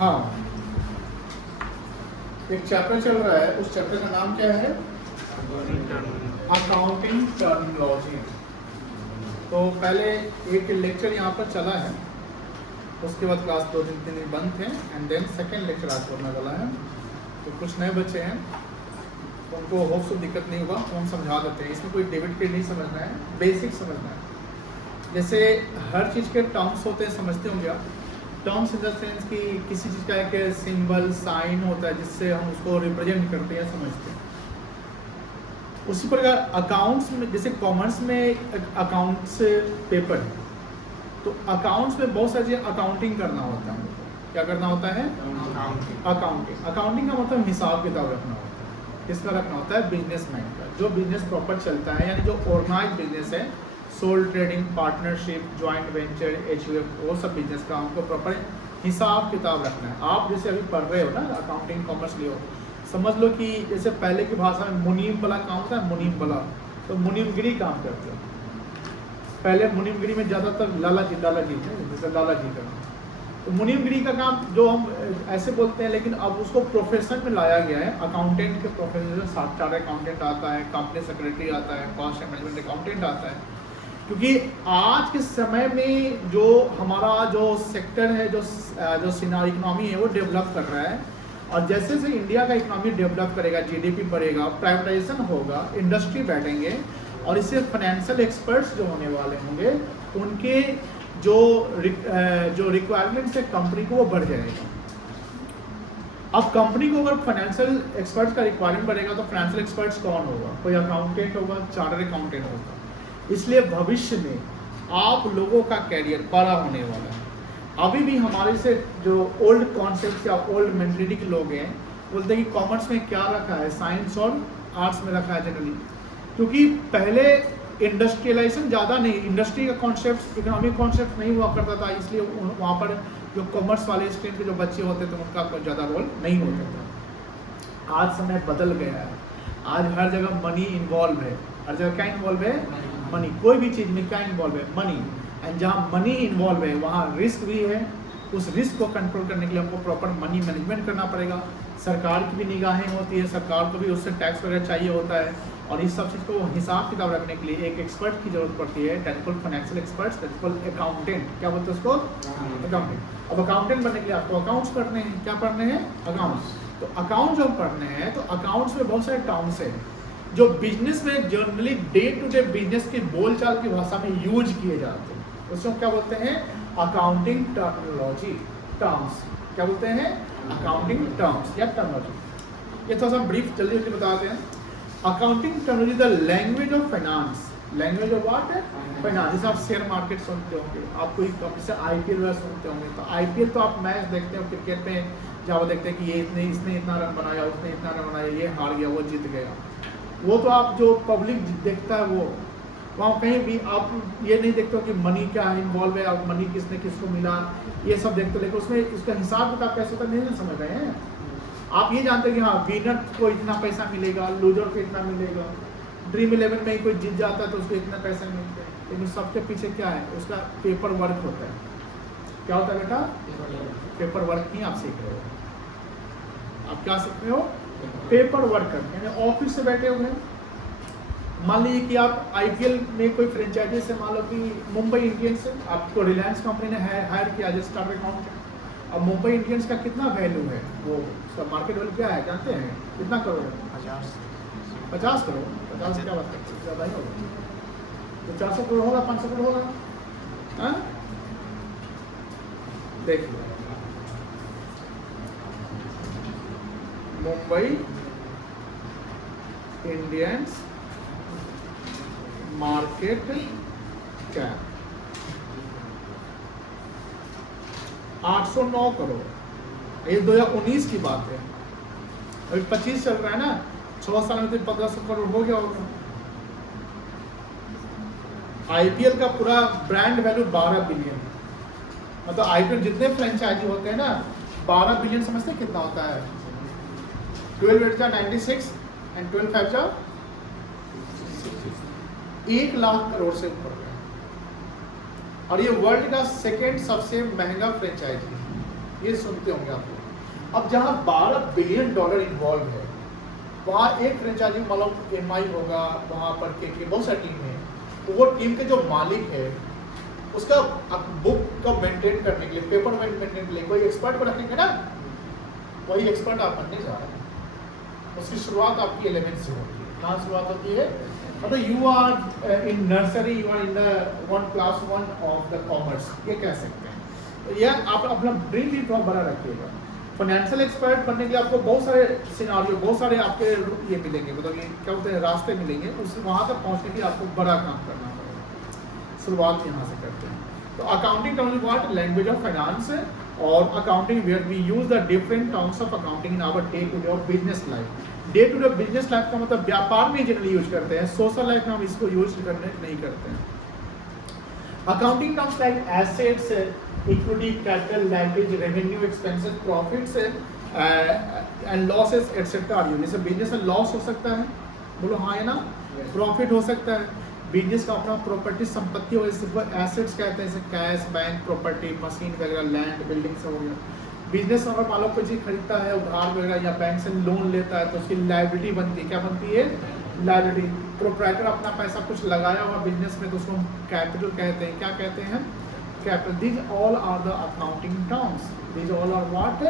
हाँ, एक चैप्टर चल रहा है, उस चैप्टर का नाम क्या है? Accounting terminology. तो पहले एक लेक्चर यहाँ पर चला है, उसके बाद क्लास 2-3 दिन बंद थे, एंड देन सेकेंड लेक्चर आज होने वाला है। तो कुछ नए बच्चे हैं, उनको होप से दिक्कत नहीं होगा, तो हम समझा देते हैं। इसमें कोई डेबिट क्रेडिट नहीं समझना है, बेसिक समझना है। जैसे हर चीज़ के टर्म्स होते हैं, समझते होंगे आप। टर्म्स इन द सेंस कि किसी चीज़ का एक सिंबल साइन होता है जिससे हम उसको रिप्रेजेंट करते हैं, समझते हैं। उसी प्रकार अकाउंट्स में, जैसे कॉमर्स में अकाउंट्स पेपर है, तो अकाउंट्स में बहुत सारी अकाउंटिंग करना होता है। क्या करना होता है? अकाउंटिंग। अकाउंटिंग का मतलब हिसाब किताब रखना होता है। किसका रखना होता है? बिजनेसमैन का। जो बिजनेस प्रॉपर चलता है, यानी जो ऑर्गेनाइज बिजनेस है, sole trading, partnership, joint venture, HUF, वो सब बिजनेस का हमको प्रॉपर हिसाब किताब रखना है। आप जैसे अभी पढ़ रहे हो ना, अकाउंटिंग कॉमर्स लियो, समझ लो कि जैसे पहले की भाषा में मुनीम वाला काम होता है, मुनीम वाला, तो मुनीमगिरी काम करते हो। पहले मुनीमगिरी में ज़्यादातर लाला जी थे, जैसे लाला जी का, तो मुनीमगिरी का काम जो हम ऐसे बोलते हैं, लेकिन अब उसको प्रोफेशन में लाया गया है। अकाउंटेंट के प्रोफेशन में चार्टर्ड अकाउंटेंट आता है, कंपनी सेक्रेटरी आता है, कॉस्ट एंड मैनेजमेंट अकाउंटेंट आता है। क्योंकि आज के समय में जो हमारा जो सेक्टर है, जो सिनारी इकोनॉमी है, वो डेवलप कर रहा है। और जैसे जैसे इंडिया का इकोनॉमी डेवलप करेगा, जीडीपी बढ़ेगा, प्राइवेटाइजेशन होगा, इंडस्ट्री बैठेंगे, और इससे फाइनेंशियल एक्सपर्ट्स जो होने वाले होंगे, उनके जो रिक्वायरमेंट्स है कंपनी को, वो बढ़ जाएगा। अब कंपनी को अगर फाइनेंशियल एक्सपर्ट्स का रिक्वायरमेंट बढ़ेगा, तो फाइनेंशियल एक्सपर्ट्स कौन होगा? कोई अकाउंटेंट होगा, चार्टर्ड अकाउंटेंट होगा। इसलिए भविष्य में आप लोगों का कैरियर बड़ा होने वाला है। अभी भी हमारे से जो ओल्ड कॉन्सेप्ट या ओल्ड मेंटलिटी के लोग हैं, बोलते हैं कि कॉमर्स में क्या रखा है, साइंस और आर्ट्स में रखा है जनरली। क्योंकि पहले इंडस्ट्रियलाइजेशन ज़्यादा नहीं, इंडस्ट्री का कॉन्सेप्ट, इकोनॉमिक कॉन्सेप्ट नहीं हुआ करता था, इसलिए वहाँ पर जो कॉमर्स वाले स्ट्रीम के जो बच्चे होते थे, उनका कोई ज़्यादा रोल नहीं होता था। आज समय बदल गया है, आज हर जगह मनी इन्वॉल्व है। हर जगह क्या इन्वॉल्व है? मनी। कोई भी चीज़ में क्या इन्वॉल्व है? मनी। एंड जहाँ मनी इन्वॉल्व है, वहाँ रिस्क भी है। उस रिस्क को कंट्रोल करने के लिए हमको प्रॉपर मनी मैनेजमेंट करना पड़ेगा। सरकार की भी निगाहें होती है, सरकार को भी उससे टैक्स वगैरह चाहिए होता है, और इस सब चीज़ को हिसाब किताब रखने के लिए एक एक्सपर्ट की जरूरत पड़ती है, technical financial experts, technical accountant. क्या बोलते हैं उसको? अकाउंटेंट। अब अकाउंटेंट बनने के लिए आपको अकाउंट्स पढ़ने हैं। क्या पढ़ने हैं? अकाउंट्स। तो अकाउंट्स जब पढ़ने हैं, तो अकाउंट्स में बहुत सारे टर्म्स हैं जो बिजनेस में generally day to day business की बोलचाल की भाषा में यूज किए जाते हैं। उसको क्या बोलते हैं? Accounting terminology, terms. क्या बोलते हैं? अकाउंटिंग टर्म्स या टर्मिनोलॉजी। ये थोड़ा सा ब्रीफ जल्दी जल्दी बताते हैं। Accounting terminology the language of finance. Language of what है? फाइनेंस। जैसे आप शेयर मार्केट सुनते होंगे, आप कोई कंपनी से आईपीएल वगैरह सुनते होंगे, तो आईपीएल तो आप मैच देखते हो क्रिकेट में, जहाँ वो देखते हैं कि ये इसने इतना रन बनाया, उसने इतना रन बनाया, ये हार गया, वो जीत गया। वो तो आप जो पब्लिक देखता है, वो वहाँ कहीं भी आप ये नहीं देखते हो कि मनी क्या है इन्वॉल्व है, और मनी किसने किसको मिला, ये सब देखते हो। लेकिन उसमें उसका हिसाब किताब कैसे होता नहीं समझ रहे हैं आप। ये जानते हैं कि हाँ, विनर को इतना पैसा मिलेगा, लूजर को इतना मिलेगा। ड्रीम 11 में ही कोई जीत जाता है तो उसको इतना पैसा मिलता है, लेकिन सबके पीछे क्या है? उसका पेपर वर्क होता है। क्या होता है बेटा? पेपर वर्क ही आप सीख रहे हो। आप क्या सीख रहे हो? Paper work. यानी ऑफिस से बैठे हुए हैं, मान लीजिए कि आप आईपीएल में कोई फ्रेंचाइजी से, मान लो कि मुंबई इंडियंस से आपको रिलायंस कंपनी ने हायर किया एज चार्टर्ड अकाउंटेंट। अब मुंबई इंडियंस का कितना वैल्यू है, वो उसका मार्केट वैल्यू क्या है जानते हैं? कितना करोड़ है? 50 करोड़। 50 क्या बात करते हैं, ज़्यादा ही होगा। तो 400 करोड़ होगा, 500 करोड़ होगा। हाँ, देखिए Mumbai Indians market cap 809 crore. ये 2019 की बात है, अभी 25 चल रहा है ना, 6 साल में तो 1500 करोड़ हो गया होगा। आईपीएल का पूरा ब्रांड वैल्यू 12 बिलियन। मतलब आईपीएल जितने फ्रेंचाइजी होते हैं ना, 12 बिलियन समझते हैं कितना होता है? 12 8 96 एंड 12 5 1 लाख करोड़ से ऊपर है। और ये वर्ल्ड का सेकेंड सबसे महंगा फ्रेंचाइजी है। ये सुनते होंगे आप लोग। अब जहाँ $12 बिलियन इन्वॉल्व है, वहाँ एक फ्रेंचाइजी मतलब MI होगा, वहाँ पर के बहुत सारी टीम है, तो वो टीम के जो मालिक है उसका बुक का मेंटेन करने के लिए, पेपर मेंटेन के लिए कोई एक्सपर्ट को रखेंगे ना, वही एक्सपर्ट आप बनने जा रहे हैं। उसकी शुरुआत आपकी 11th से होती है। कहाँ शुरुआत होती है? मतलब you are in nursery, you are in the class 1 of the commerce, ये कह सकते हैं। तो यह आप अपना ड्रीम भी बहुत बड़ा रखिएगा। फाइनेंशियल एक्सपर्ट बनने के लिए आपको बहुत सारे सिनारियो, बहुत सारे आपके ये मिलेंगे, मतलब ये क्या बोलते हैं, रास्ते मिलेंगे। उस वहाँ तक पहुँचने के लिए आपको बड़ा काम करना पड़ेगा। शुरुआत यहाँ से करते हैं। तो accounting terms is what? Language of finance है। और accounting where we use the different terms of accounting in our day to day of business life. Day to day business life का मतलब व्यापार में जनरली यूज करते हैं, social life में हम इसको यूज करने नहीं करते हैं। Accounting terms like assets, equity, capital, liability, revenue, expenses, profits and losses etcetera are used. जैसे बिजनेस में लॉस हो सकता है, बोलो हाँ है ना, प्रॉफिट हो सकता है। बिजनेस का अपना प्रॉपर्टी संपत्ति हो, सिर्फ एसेट्स कहते हैं, जैसे कैश, बैंक, प्रॉपर्टी, मशीन वगैरह, लैंड, बिल्डिंग सब हो गया। बिजनेस अगर मान लो कोई चीज़ खरीदता है उधार वगैरह या बैंक से लोन लेता है तो उसकी लायबिलिटी बनती है। क्या बनती है? लायबिलिटी। प्रोप्राइटर अपना पैसा कुछ लगाया हुआ बिजनेस में तो उसको हम कैपिटल कहते हैं। क्या कहते हैं? Capital. These all are the accounting terms. These all are what?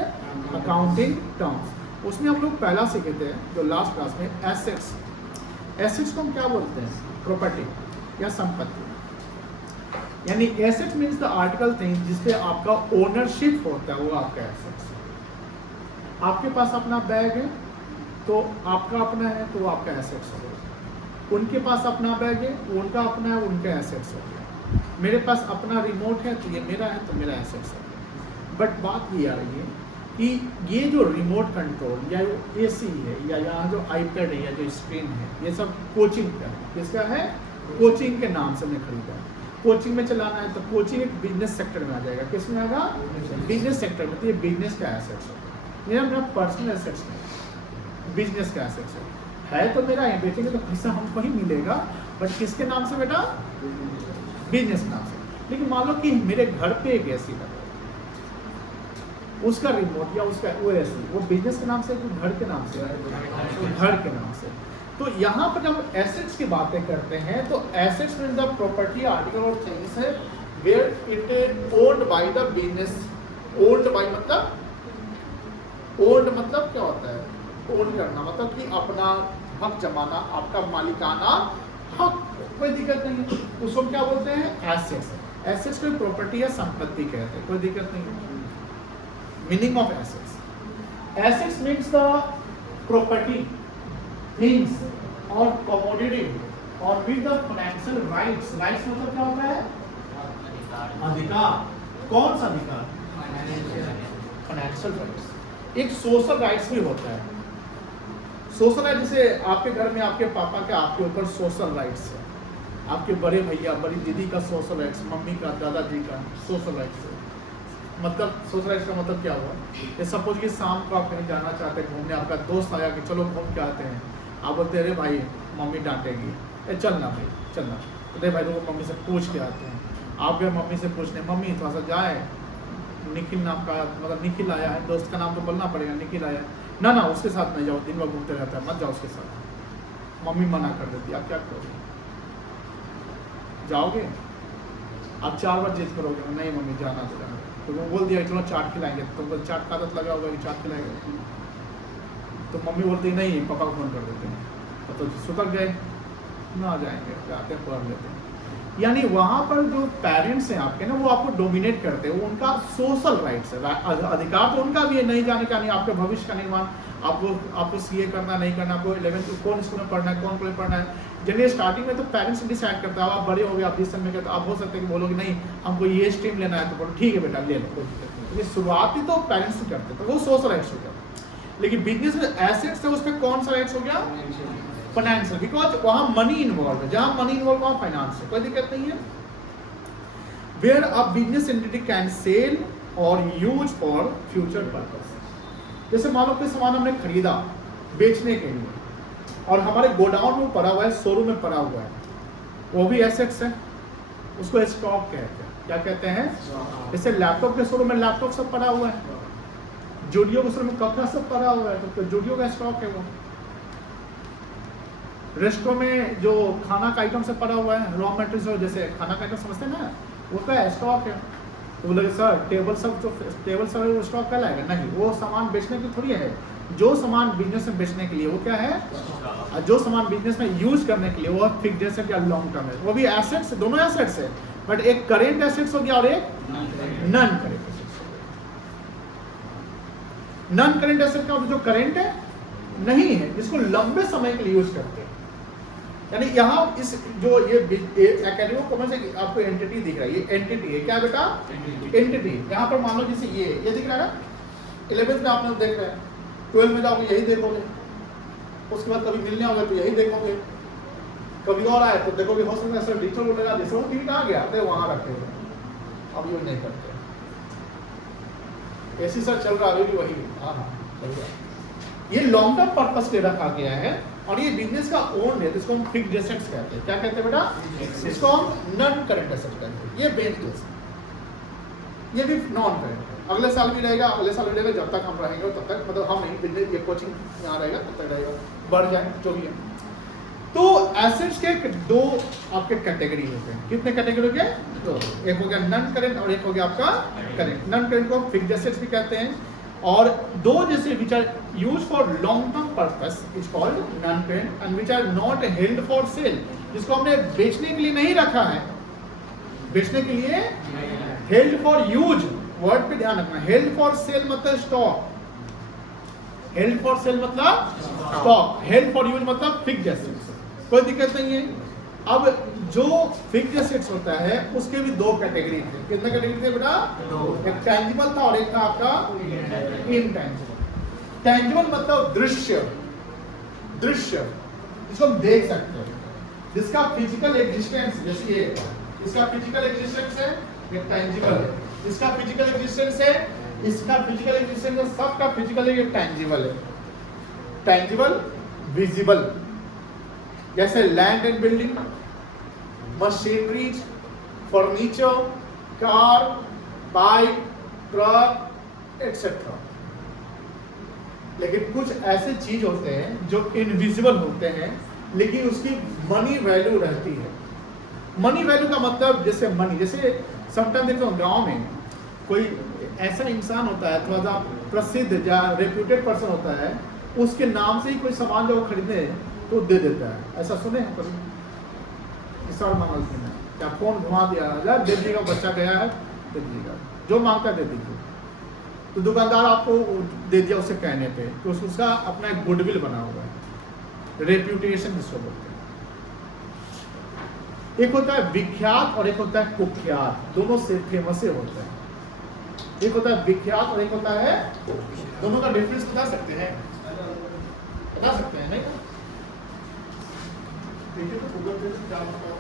Accounting terms. उसमें हम लोग पहला सीखे थे जो लास्ट क्लास में, एसेट्स। एसेट्स को हम क्या बोलते हैं? प्रॉपर्टी या संपत्ति। यानी asset means the article thing जिसपे आपका ओनरशिप होता है, वो आपका एसेट्स है। आपके पास अपना बैग है तो आपका अपना है तो वो आपका एसेट्स हो गया। उनके पास अपना बैग है, उनका अपना है, उनका एसेट्स हो गया। मेरे पास अपना रिमोट है तो ये मेरा है तो मेरा एसेट्स हो गया। बट बात ये आ रही है कि ये जो रिमोट कंट्रोल या AC है या यहाँ जो iPad है या जो स्क्रीन है, ये सब कोचिंग का है। किसका है? कोचिंग के नाम से मैं खरीदा है। कोचिंग में चलाना है तो कोचिंग एक बिजनेस सेक्टर में आ जाएगा। किस में आएगा? बिजनेस सेक्टर में। तो ये बिजनेस का एसेट्स है, ये मेरा पर्सनल एसेट्स नहीं, बिजनेस का एसेट्स है तो मेरा है। बेचेंगे तो पैसा हमको ही मिलेगा, बट किसके नाम से बेटा? बिजनेस नाम से। लेकिन मान लो कि मेरे घर पे एक AC लगा, उसका रिमोट या उसका वो AC वो बिजनेस के नाम से, घर के नाम से, घर के नाम से। तो यहाँ पर जब एसेट्स की बातें करते हैं तो assets mean the property, article और थिंग्स है where it is owned by the business. Owned by मतलब, ओन्ड मतलब क्या होता है? ओन करना मतलब कि अपना हक जमाना, आपका मालिकाना हक, कोई दिक्कत नहीं है। उसको क्या बोलते हैं? एसेट्स। एसेट्स को प्रॉपर्टी या संपत्ति कहते हैं, कोई दिक्कत नहीं है। Meaning of assets, assets means the property, things और कमोडिटी और with the financial rights. Rights मतलब क्या होता है? अधिकार। कौन सा अधिकार? Financial rights. एक सोशल राइट्स भी होता है। सोशल राइट जैसे आपके घर में आपके पापा के आपके ऊपर सोशल राइट्स है, आपके बड़े भैया बड़ी दीदी का सोशल राइट्स, मम्मी का, दादाजी का सोशल राइट्स है। मतलब सोशल राइट्स का मतलब क्या हुआ? ये सपोज कि शाम को आप कहीं जाना चाहते हैं घूमने, आपका दोस्त आया कि चलो घूम के आते हैं, आप बोलते अरे भाई मम्मी डांटेगी, चलना भाई चलना, अरे भाई तो मम्मी से पूछ के आते हैं। आप गए मम्मी से पूछने, मम्मी थोड़ा सा जाए, निखिल नाम का, मतलब निखिल आया है, दोस्त का नाम तो बोलना पड़ेगा, निखिल आया, ना ना उसके साथ नहीं जाओ, दिन भर घूमते रहता है, मत जाओ उसके साथ। मम्मी मना कर देती, आप क्या करोगे? जाओगे? आप 4 बार जिद करोगे, नहीं मम्मी जाना तो जाना, तो वो बोल दिया चलो चाट खिलाएंगे, तो चाट का आदत लगा होगा कि चाट खिलाएंगे, तो मम्मी बोलती नहीं, पापा को फोन कर देते हैं, तो सुतक गए, ना जाएंगे, आते हैं पढ़ लेते हैं। यानी वहाँ पर जो पेरेंट्स हैं आपके ना, वो आपको डोमिनेट करते हैं, वो उनका सोशल राइट्स है, अधिकार तो उनका भी है नहीं जाने का, नहीं आपके भविष्य का निर्माण, आपको CA करना नहीं करना, आपको 11th कौन स्कूल में पढ़ना है, कौन कॉलेज पढ़ना है। जनरली स्टार्टिंग में तो पेरेंट्स डिसाइड करता है, आप बड़े हो गए, आप डिसीजन में करते, आप हो सकते हैं कि बोलोगे नहीं हमको ये स्ट्रीम लेना है, तो बोलो ठीक है बेटा ले लो, ये शुरुआती तो पेरेंट्स ही करते, तो वो सोशल राइट्स हो गया। लेकिन बिजनेस में एसेट्स है, उसमें कौन सा राइट्स हो गया? फाइनेंशियल, बिकॉज वहाँ मनी इन्वॉल्व है, जहाँ मनी इन्वॉल्व वहाँ फाइनेंस है, कोई दिक्कत नहीं है। Where a business entity can sell और यूज फॉर फ्यूचर पर्पस। जैसे मान लो कोई सामान हमने खरीदा बेचने के लिए और हमारे गोडाउन में पड़ा हुआ है, शोरूम में पड़ा हुआ है, वो भी एसेट्स है, उसको स्टॉक कहते हैं। क्या कहते हैं? जैसे लैपटॉप के शोरूम में लैपटॉप सब पड़ा हुआ है, जूडियो को में कपड़ा सब पड़ा हुआ है, तो जूडियो का स्टॉक है वो। रेस्टोरेंट में जो खाना का आइटम सब पड़ा हुआ है, रॉ मटेरियल जैसे खाना का आइटम समझते हैं ना, वो क्या स्टॉक है। तो बोले सर टेबल सब वो स्टॉक कहलाएगा? नहीं, वो सामान बेचने की थोड़ी है। जो सामान बिजनेस में बेचने के लिए वो क्या है, और जो सामान बिजनेस में यूज करने के लिए वो फिक्स्ड एसेट या लॉन्ग टर्म है, वो भी एसेट्स, दोनों एसेट्स है, बट एक करेंट एसेट्स हो गया और एक नॉन करेंट एसेट्स हो गया। नॉन करेंट एसेट का जो करेंट है नहीं है, जिसको लंबे समय के लिए यूज करते हैं। यानी यहाँ इस जो ये एकेडमी कॉमर्स आपको एंटिटी दिख रहा है, ये एंटिटी है, क्या बेटा? एंटिटी। यहाँ पर मान लो जैसे ये दिख रहा है ना, 11th में आपने देख रहे हैं, 12th में जाओगे यही देखोगे, उसके बाद कभी मिलने होगा तो यही देखोगे, कभी और आए तो देखोगे, हो सकता है सर टीचर बोलेगा जैसे वो टीट आ गया तो वहाँ रखे हुए, अब यूज नहीं करते। ऐसी सर चल रहा है अभी भी वही, हाँ चल रहा है। ये लॉन्ग टर्म पर्पस के रखा गया है और ये बिजनेस का ओन है, जिसको हम फिक्स्ड एसेट्स कहते हैं। क्या कहते हैं बेटा? इसको हम नॉन करंट एसेट कहते हैं। ये बिजनेस, ये भी नॉन करंट है, अगले साल भी रहेगा, अगले साल भी रहेगा, जब तक हम रहेंगे तब तक, मतलब हम नहीं, बिजनेस ये कोचिंग यहाँ रहेगा तब तक रहेगा, बढ़ जाए जो भी है। तो एसेट्स के दो आपके कैटेगरी होते हैं। कितने कैटेगरी हो गए? दो। एक हो गया नॉन करंट और एक हो गया आपका करंट। नॉन करंट को फिक्स्ड एसेट्स भी कहते हैं, और दो जैसे which are use for long term purpose is called non current, and which are not held for sale, जिसको हमने बेचने के लिए नहीं रखा है, बेचने के लिए हेल्ड फॉर यूज, वर्ड पे ध्यान रखना। हेल्ड फॉर सेल मतलब स्टॉक, हेल्ड फॉर सेल मतलब स्टॉक, हेल्ड फॉर यूज मतलब फिक्स्ड एसेट्स, कोई दिक्कत नहीं है। अब जो फिक्स्ड एसेट्स होता है उसके भी दो कैटेगरी थे। कितने कैटेगरी थे बेटा? दो। एक टैंजिबल था और एक था आपका इनटैंजिबल। टैंजिबल मतलब दृश्य, दृश्य जिसको हम देख सकते हैं, जिसका फिजिकल एग्जिस्टेंस, जैसे ये इसका फिजिकल एग्जिस्टेंस है, ये टैंजिबल है। इसका फिजिकल एग्जिस्टेंस है, इसका फिजिकल एग्जिस्टेंस है, सबका फिजिकल है, ये टैंजिबल है। टैंजिबल, विजिबल, जैसे land and building, machineries, furniture, car, bike, truck etcetera. लेकिन कुछ ऐसे चीज होते हैं जो इनविजिबल होते हैं, लेकिन उसकी मनी वैल्यू रहती है। मनी वैल्यू का मतलब जैसे मनी, जैसे समटाइम देखते हो गांव में कोई ऐसा इंसान होता है, थोड़ा सा प्रसिद्ध या रेप्यूटेड पर्सन होता है, उसके नाम से ही कोई सामान जो खरीदने तो दे देता है। ऐसा सुने हैं कभी? सर मांगल सुने क्या, फोन घुमा दिया, दे दीजिएगा, बच्चा गया है दे दीजिएगा, जो मांगता दे दीजिए। तो दुकानदार आपको दे दिया उससे कहने पे, तो उसका अपना एक गुडविल बना हुआ है, रेप्यूटेशन जिसको बोलते हैं। एक होता है विख्यात और एक होता है कुख्यात, दोनों से फेमस होता है। एक होता है विख्यात और एक होता है, दोनों का डिफरेंस बता सकते हैं? बता सकते हैं नहीं? देखिए तो गूगल पे क्या होता है।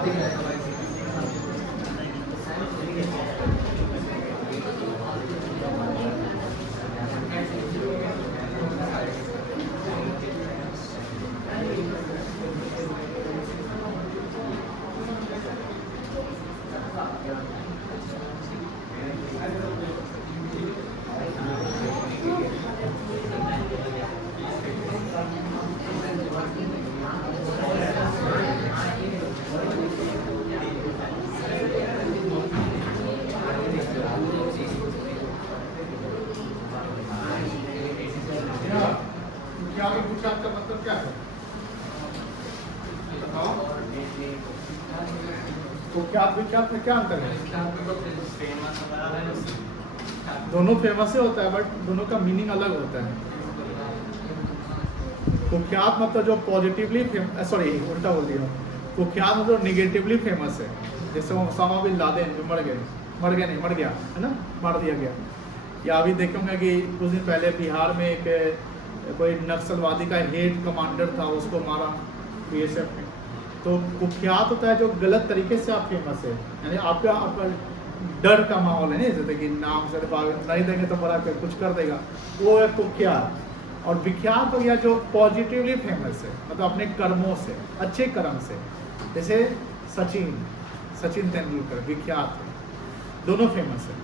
क्या विख्यात का मतलब क्या है? बताओ। कुख्यात विख्यात में क्या अंतर है? दोनों फेमस ही होता है, बट दोनों का मीनिंग अलग होता है। कुख्यात मतलब जो पॉजिटिवली सॉरी उल्टा बोल दिया, कुख्यात मतलब जो निगेटिवली फेमस है, जैसे ओसामा बिन लादेन जो मर गया है ना, मार दिया गया। या अभी देखेंगे कि कुछ दिन पहले बिहार में एक कोई नक्सलवादी का हेड कमांडर था, उसको मारा बीएसएफ ने। तो कुख्यात होता है जो गलत तरीके से आप फेमस है, यानी आपका डर का माहौल है नहीं, जैसे कि नाम से नहीं देंगे तो बड़ा कुछ कर देगा, वो है कुख्यात। और विख्यात हो गया जो पॉजिटिवली फेमस है, मतलब अपने कर्मों से, अच्छे कर्म से, जैसे सचिन तेंदुलकर विख्यात है, दोनों फेमस है।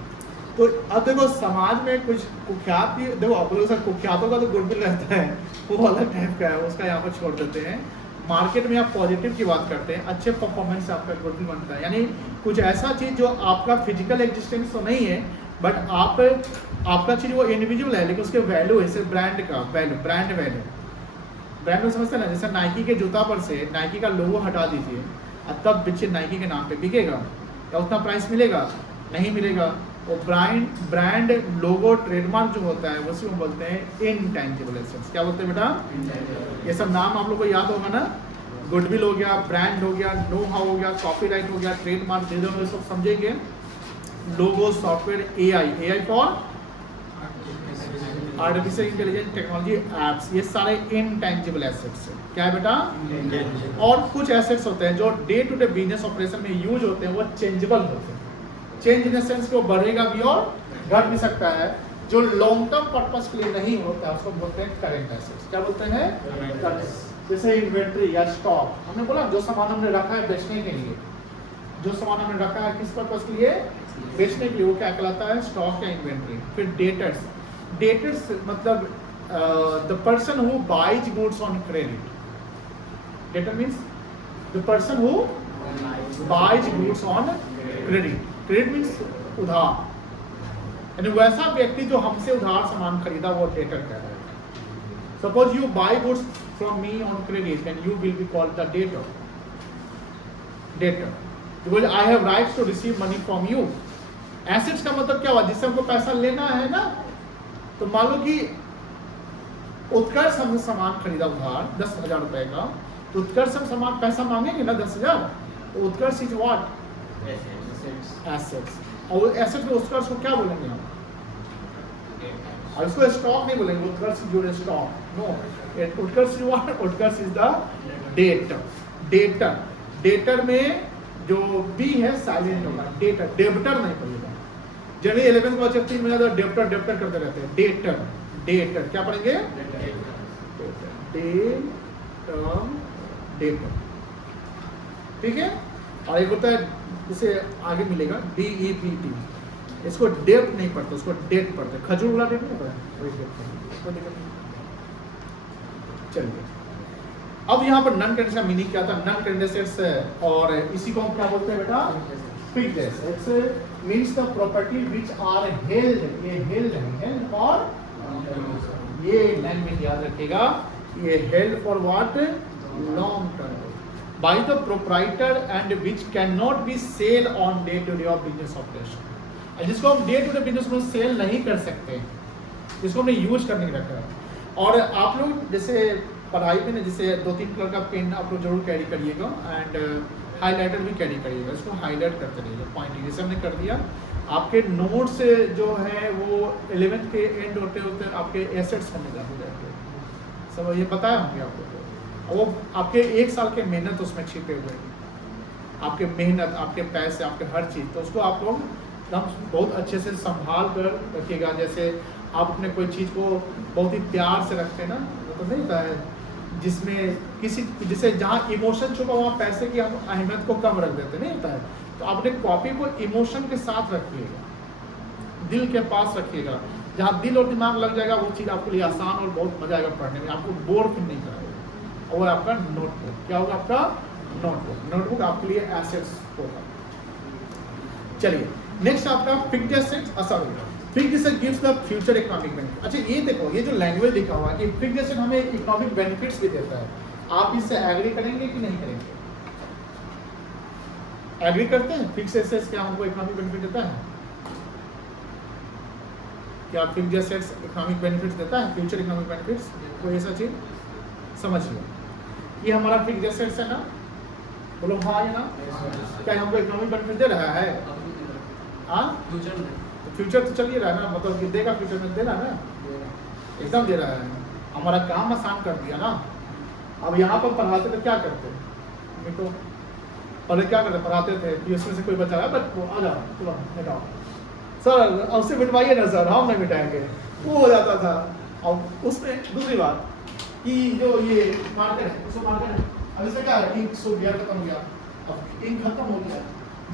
तो अब देखो समाज में कुछ कुख्यात भी, देखो आप लोगों के कुख्यातों का तो गुडविल रहता है, वो अलग टाइप का है, उसका यहाँ पर छोड़ देते हैं। मार्केट में आप पॉजिटिव की बात करते हैं, अच्छे परफॉर्मेंस से आपका गुडविल बनता है, यानी कुछ ऐसा चीज़ जो आपका फिजिकल एग्जिस्टेंस तो नहीं है, बट आपका चीज़ वो इंडिविजुअल है, लेकिन उसके वैल्यू है, जैसे ब्रांड वैल्यू समझते हैं ना, जैसे नाइकी के जूता पर से नाइकी का लोगो हटा दीजिए और तब बच्चे नाइकी के नाम पे बिकेगा, या उतना प्राइस मिलेगा? नहीं मिलेगा। वो ब्रांड लोगो ट्रेडमार्क जो होता है उसी को बोलते हैं इनटैंजिबल एसेट्स। क्या बोलते हैं बेटा? ये सब नाम आप लोग को याद होगा ना, गुडविल हो गया, ब्रांड हो गया, नो हाउ हो गया, कॉपीराइट हो गया, ट्रेडमार्क, दे दो सब समझेंगे। Logo, software, AI for artificial intelligence technology apps, ये सारे इनटैंजिबल एसेट्स हैं। क्या है बेटा? और कुछ एसेट्स होते हैं जो day to day business operation में यूज होते हैं, वो चेंजेबल होते हैं। चेंज इन सेंस को बढ़ेगा भी और घट भी सकता है। जो लॉन्ग टर्म पर्पस के लिए नहीं होता है उसको बोलते हैं करंट एसेट्स। क्या बोलते हैं? जैसे इन्वेंट्री या स्टॉक, हमने बोला जो सामान हमने रखा है बेचने के लिए, जो सामान हमने रखा है किस पर्पस के लिए? बेचने के लिए, वो क्या कहलाता है? स्टॉक या इन्वेंट्री। फिर डेटर्स मतलब the person who buys goods on credit. Debtor means the person who buys goods on credit. Credit means उधार, यानी वैसा व्यक्ति जो हमसे उधार सामान खरीदा वो डेटर कहलाता है। Suppose you buy goods from me on credit and you will be called the debtor because I have rights to receive money from you. Assets का मतलब क्या हुआ? जिससे हमको पैसा लेना है ना, तो मान लो कि उत्कर्ष हमसे सामान खरीदा उधार 10,000 रुपए का, तो उत्कर्ष हम सामान पैसा मांगेंगे ना 10,000, तो उत्कर्ष इज व्हाट? एसेट्स। और एसेट में उत्कर्ष को क्या बोलेंगे हम? और इसको स्टॉक नहीं बोलेंगे, उत्कर्ष जुड़े stock no, Utkarsh what? Utkarsh is the debtor में जो बी है साइलेंट होगा, डेब्टर नहीं पड़ेगा। जनरली 11th का चैप्टर में ज्यादा डेब्टर करते रहते हैं। डेटर क्या पढ़ेंगे? डेटर, ठीक है। और एक होता है इसे आगे मिलेगा DEBT, इसको डेट नहीं पढ़ते, उसको डेट पढ़ते। खजूर वाला डेट नहीं पढ़ा। चलिए अब यहाँ पर नॉन करेंट का मीनिंग क्या था? नॉन करेंट एसेट्स, और इसी को हम क्या बोलते हैं बेटा? Fixed assets means the property which are held, ये हेल्ड और ये लैंग्वेज याद रखिएगा, ये held for what? Long term by the proprietor and which can not be sell on day to day of business operation. जिसको हम day to day business में sell नहीं कर सकते, जिसको हमने यूज करने रखा है। और आप लोग जैसे पढ़ाई में जैसे 2-3 कलर का पेन आप लोग जरूर कैरी करिएगा, एंड हाइलाइटर भी कैरी करिएगा, इसको हाईलाइट करते रहिएगा पॉइंट। जैसे हमने कर दिया, आपके नोट्स जो है वो 11th के एंड होते होते आपके एसेट्स होने जाते हैं, सब ये बताया होंगे आपको, वो आपके 1 साल के मेहनत उसमें छिपे हुए हैं। आपके मेहनत, आपके पैसे, आपके हर चीज़, तो उसको आप लोग एकदम बहुत अच्छे से संभाल कर रखिएगा। जैसे आप अपने कोई चीज़ को बहुत ही प्यार से रखते हैं ना, वो तो नहीं होता है जिसमें किसी जैसे जहाँ इमोशन छुपा वहाँ पैसे की हम अहमियत को कम रख देते, नहीं होता है। तो अपने कॉपी को इमोशन के साथ रखिएगा, दिल के पास रखिएगा। जहाँ दिल और दिमाग लग जाएगा वो चीज़ आपके लिए आसान और बहुत मजा आएगा पढ़ने में, आपको बोर फिर नहीं कराएगा। और आपका नोटबुक क्या होगा? आपका नोटबुक। नोटबुक आपके लिए एसेट्स होगा। चलिए नेक्स्ट आपका fixed assets, sorry fixed asset gives the future economic benefit. अच्छा ये देखो, ये जो लैंग्वेज लिखा हुआ है कि फिक्स्ड एसेट हमें इकोनॉमिक बेनिफिट्स भी देता है, आप इससे एग्री करेंगे कि नहीं करेंगे? एग्री करते हैं फिक्स्ड एसेट्स क्या हमको इकोनॉमिक बेनिफिट देता है? क्या फिक्स्ड एसेट्स इकोनॉमिक बेनिफिट्स देता है, फ्यूचर इकोनॉमिक बेनिफिट्स? कोई ऐसा चीज समझ लो, ये हमारा फिक्स्ड एसेट्स है ना, बोलो हाँ या ना? क्या हमको इकोनॉमिक बेनिफिट दे रहा है? हाँ फ्यूचर तो चल ही रहा है ना, मतलब कि देगा, फ्यूचर में दे रहा है ना, एकदम दे रहा है। हमारा काम आसान कर दिया ना। अब यहाँ पर पढ़ाते तो क्या करते, नहीं तो पहले क्या करते, पढ़ाते थे कि उसमें से कोई बचा है बट वो आ जाओ चलो मिटाओ सर, अब से मिटवाइए ना सर, हम नहीं मिटाएंगे, वो हो जाता था। और उसमें दूसरी बात कि जो ये मार्कर है, उसको मार्कर है, अब इसमें क्या है, इंक सो गया, खत्म हो गया, अब इंक खत्म हो गया,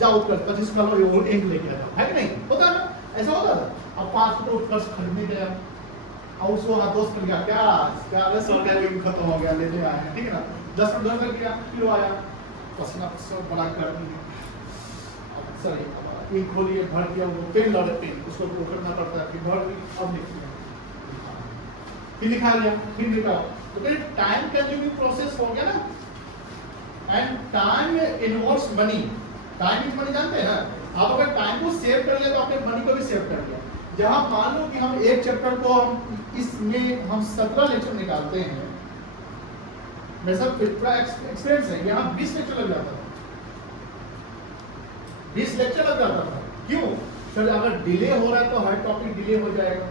जाओ कर 25 कलर ये वो इंक लेके आ जाओ, है कि नहीं? होता है ना, ऐसा होता था। अब 5 तो फर्स्ट खरीदने गया और उसको हमारा दोस्त मिल गया, क्या क्या सर का इंक खत्म हो गया, लेने आए हैं, ठीक है ना, 10 मिनट कर गया, फिर आया पसना सब बड़ा कर दिया, सॉरी इंक खोलिए, भर दिया, वो पेन लगा पेन उसको करना पड़ता है, फिर भर दी, अब लिखिए, फिर लिखा लिया, फिर लिखा, तो ये टाइम कंज्यूमिंग प्रोसेस हो गया ना। And time involves money, time is money, जानते हैं ना? आप अगर टाइम को सेव कर लिया तो आपने मनी को भी सेव कर लिया। जहां मान लो कि हम एक चैप्टर को हम इसमें हम 17 लेक्चर निकालते हैं, मेरे साथ पूरा एक्सपीरियंस है, यहाँ 20 लेक्चर लग जाता था, 20 लेक्चर लग जाता था। क्यों सर? अगर डिले हो रहा है तो हर टॉपिक डिले हो जाएगा,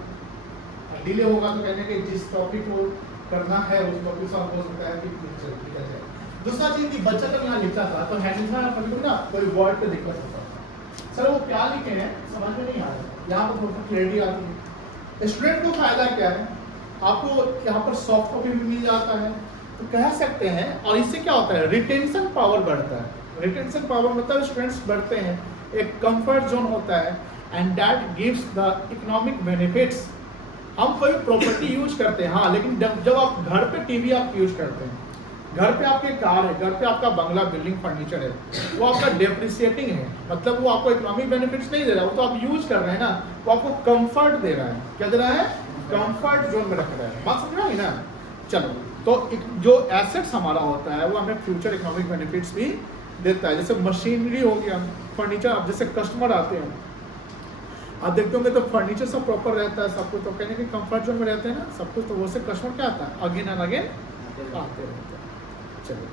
डिले होगा तो कहने के जिस टॉपिक को करना है उस टॉपिक से हो सकता है कि लिखा जाए। दूसरा चीज की बच्चा जब यहाँ लिखता था तो हैंडलिंग कभी कभी ना कोई वर्ड पे दिक्कत होता था, सर वो क्या लिखे हैं समझ में नहीं आ रहा, यहाँ पर थोड़ा क्लियरिटी आती है। स्टूडेंट को फायदा क्या है, आपको यहाँ पर सॉफ्ट कॉपी भी मिल जाता है, तो कह सकते हैं। और इससे क्या होता है, रिटेंशन पावर बढ़ता है। रिटेंशन पावर मतलब स्टूडेंट्स बढ़ते हैं, एक कंफर्ट जोन होता है, and that gives the economic benefits. हम कोई प्रॉपर्टी यूज करते हैं हाँ, लेकिन जब आप घर पे टीवी आप यूज करते हैं, घर पे आपके कार है, घर पे आपका बंगला बिल्डिंग फर्नीचर है, वो आपका डेप्रिसिएटिंग है, मतलब वो आपको इकोनॉमिक बेनिफिट्स नहीं दे रहा, वो तो आप यूज कर रहे हैं ना, वो आपको कंफर्ट दे रहा है। क्या दे रहा है? कंफर्ट जोन में रख रहा है। बात समझ रहे ना? चलो, तो जो एसेट्स हमारा होता है वो हमें फ्यूचर इकोनॉमिक बेनिफिट्स भी देता है। जैसे मशीनरी हो गया, फर्नीचर, अब जैसे कस्टमर आते हैं, आप देखते होंगे तो फर्नीचर सब प्रॉपर रहता है, सब कुछ तो कहने के कंफर्ट जोन में रहते हैं ना सब कुछ, तो वो से कस्टमर क्या आता है, अगेन एंड अगेन आते रहते हैं। चलिए,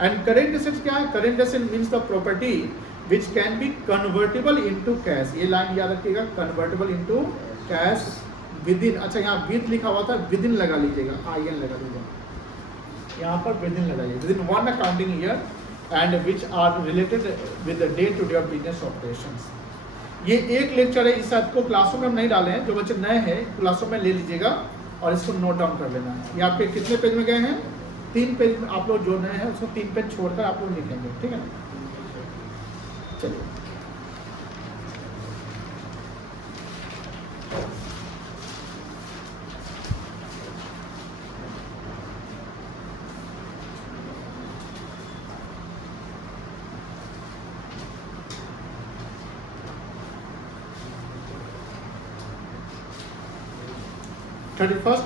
एंड करेंट एसेट्स क्या है? Current asset means the property which can be convertible into cash. ये लाइन याद रखिएगा, convertible into cash with in. अच्छा यहाँ विद लिखा हुआ था, विद इन लगा लीजिएगा, IN लगा लीजिएगा, यहाँ पर विद इन लगाइए, within 1 accounting year and which are related with the day to day business operations. ये एक लेक्चर है, इस को क्लासों में हम नहीं डाले हैं, जो बच्चे नए हैं क्लासों में ले लीजिएगा और इसको नोट डाउन कर लेना है। ये आपके कितने पेज में गए हैं? 3 पेज में। आप लोग जो नए हैं उसको 3 पेज छोड़कर आप लोग लिखेंगे, ठीक है ना? चलिए,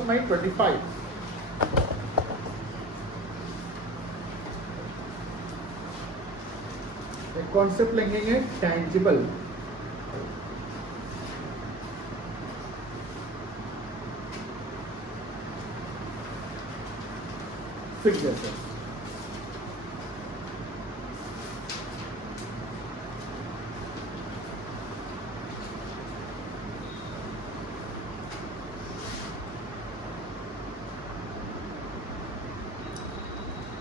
May 25 एक कॉन्सेप्ट लेंगे tangible. Fixed assets,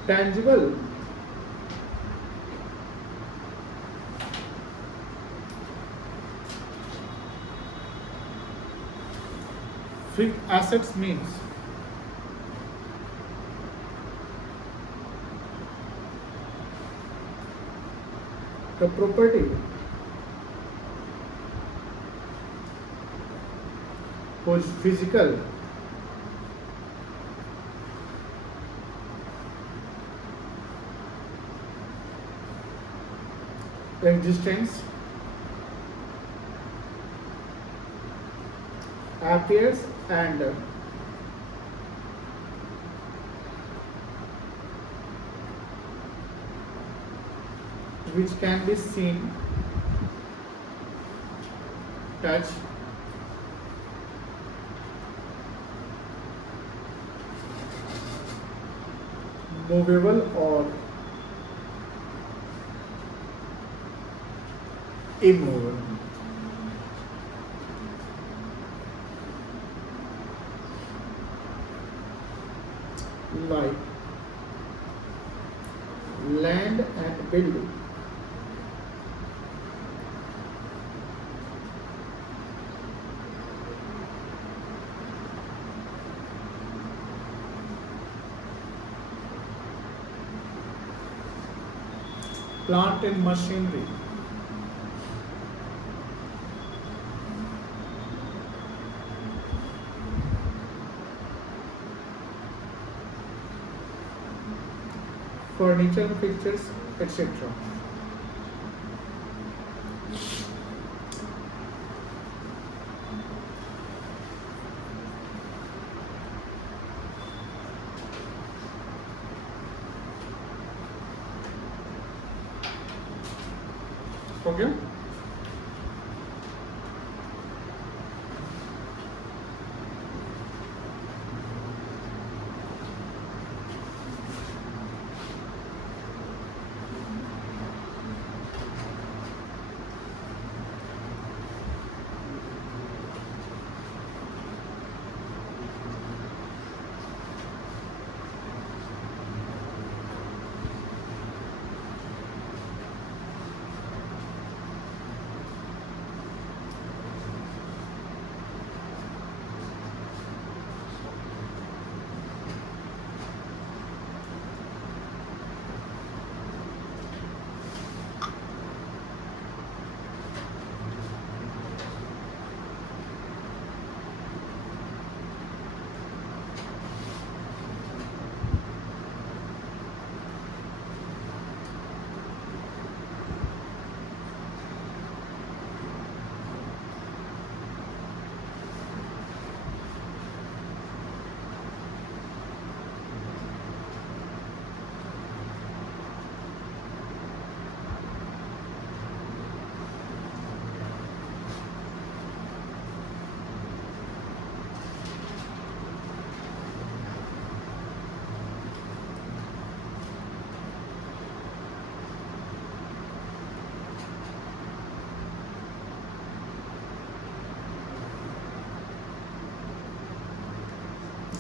tangible Fixed assets means the property whose physical existence appears and which can be seen, touched, movable or immovable. Like land and building. Plant and machinery. Furniture, fixtures, etc. Okay.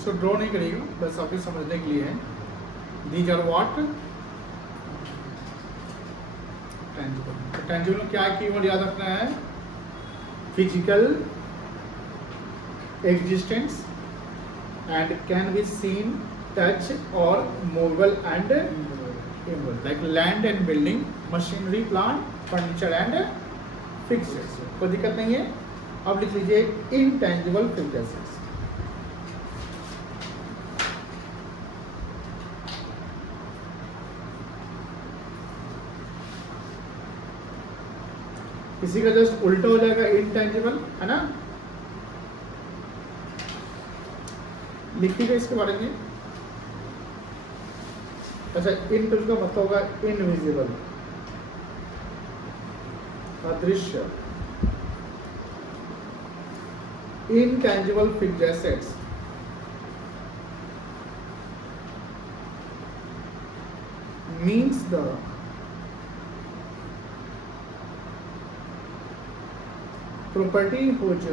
इसको draw नहीं करेगा, बस आपके समझने के लिए है. These are what tangible. Tangible में क्या कीवर्ड याद रखना है? Physical existence and can be seen, touch और movable and immovable, like land and building, machinery, plant, furniture and fixtures. कोई दिक्कत नहीं है. अब लिख लीजिए इनटेंजिबल फिक्स्ड एसेट्स. इसी का जस्ट उल्टा हो जाएगा इनटेंजिबल, है ना. लिखिएगा इसके बारे में. अच्छा, इनटेंजिबल का मतलब होगा इनविजिबल, अदृश्य. Intangible fixed assets means the property whose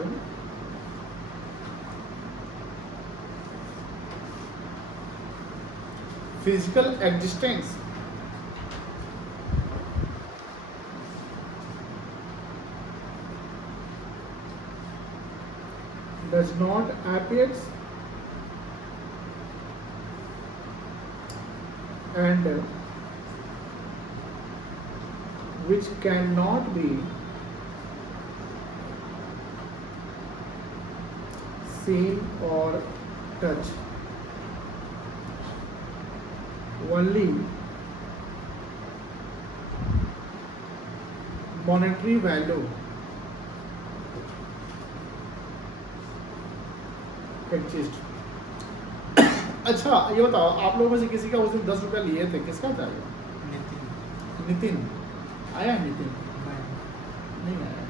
physical existence does not appears and which cannot be seen or touched. Only monetary value exists. अच्छा ये बताओ, आप लोगों में से किसी का उस दिन 10 रुपया लिए थे, किसका था ये? नितिन आया? नितिन नहीं आया।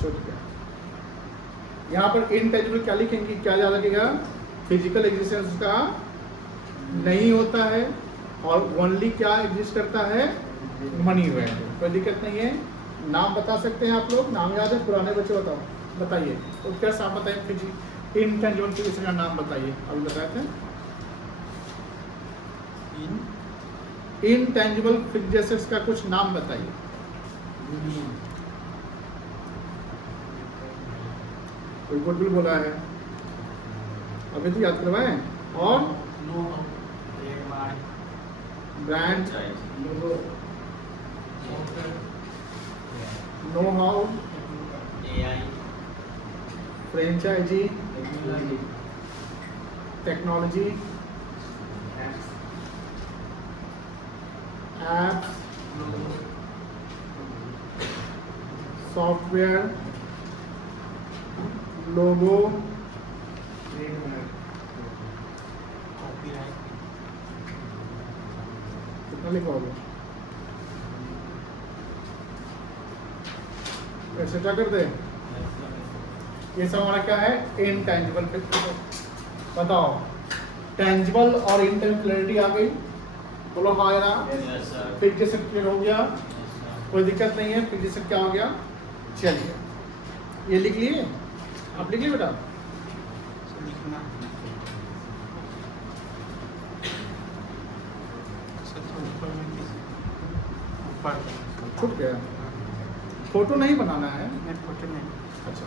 छोड़ गया। यहाँ पर इनटेंजिबल क्या लिखेंगे, क्या याद रखेगा? फिजिकल एग्जिस्टेंस का नहीं होता है और ओनली क्या एग्जिस्ट करता है? Money value. कोई दिक्कत नहीं है। नाम बता सकते हैं आप लोग? नाम याद है? पुराने बच्चे बताओ, बताइए। तो क्या साफ बताइए, इनटेंजिबल फिजिक्स का नाम बताइए। अभी बताए थे इनटेंजिबल फिजिक्स का कुछ नाम बताइए। कोई गुडविल बोला है, अभी तो याद करवाए। और brand, know how, franchisee, technology, apps, software, logo, कितना लिखा होगा? ऐसे क्या कर दे? ये सब हमारा क्या है? इनटेंजिबल। बताओ, टेंजिबल और इनटेंजिबल क्लैरिटी आ गई? बोलो हाँ या ना? फिक्सेशन क्लियर हो गया? कोई दिक्कत नहीं है। फिक्सेशन क्या हो गया? चलिए, ये लिख लिए? आप लिख लिए बेटा? छूट गया। फोटो नहीं बनाना है? फोटो नहीं। अच्छा,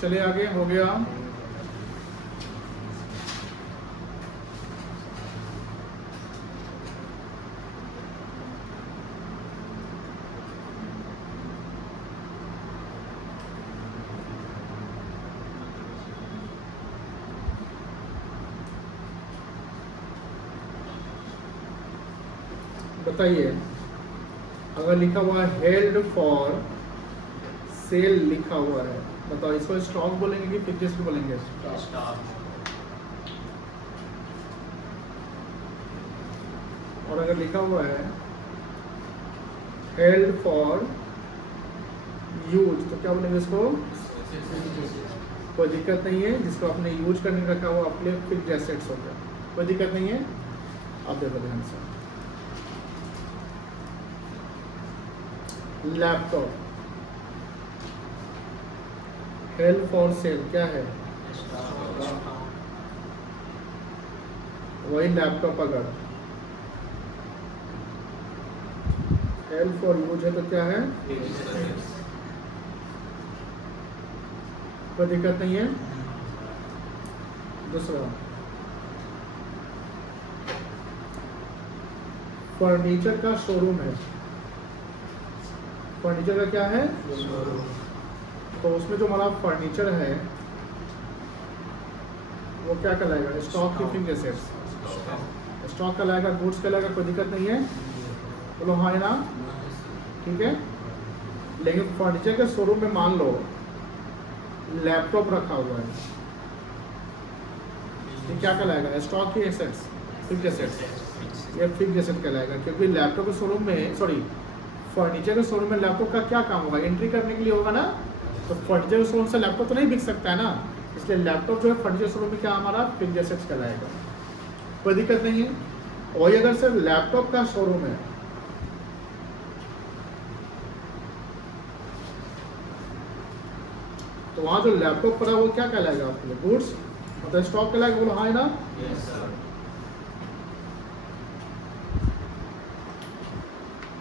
चलिए आगे। हो गया। बताइए, अगर लिखा हुआ है हेल्ड फॉर सेल लिखा हुआ है, बताओ इसको स्टॉक बोलेंगे कि फिक्सेड बोलेंगे? और अगर लिखा हुआ है हेल्ड फॉर यूज तो क्या बोलेंगे इसको? कोई दिक्कत नहीं है। जिसको आपने यूज करने रखा हुआ आपके लिए फिक्स्ड एसेट्स हो गया। कोई दिक्कत नहीं है। आप देखो ध्यान से, लैपटॉप हेल्ड फॉर सेल क्या है? वही लैपटॉप अगर हेल्ड फॉर यूज है तो क्या है? कोई दिक्कत नहीं है। दूसरा, फर्नीचर का शोरूम है। फर्नीचर का क्या है? तो उसमें जो हमारा फर्नीचर है वो क्या कहलाएगा? Stock keeping assets. स्टॉक कहलाएगा, गुड्स कहलाएगा। कोई दिक्कत नहीं है। बोलो हाँ ना? ठीक है। लेकिन फर्नीचर के शोरूम में मान लो लैपटॉप रखा हुआ है, ये क्या कहलाएगा? स्टॉक की एसेट्स, फिक्स्ड एसेट्स। ये फिक्स्ड एसेट कहलाएगा, क्योंकि लैपटॉप के शोरूम में, सॉरी, फर्नीचर के शोरूम में लैपटॉप का क्या काम होगा, एंट्री करने के लिए होगा ना, तो फर्नीचर के शोरूम से लैपटॉप तो नहीं बिक सकता है ना, इसलिए लैपटॉप जो है फर्नीचर शोरूम में क्या हमारा फिक्स्ड एसेट्स कहलाएगा, कोई दिक्कत नहीं है। वही अगर सर लैपटॉप का शोरूम है तो वहाँ जो लैपटॉप पड़ा वो क्या कहलाएगा आपके लिए, गुड्स मतलब स्टॉक कहलाएगा, बोलो हाँ है ना। Yes sir.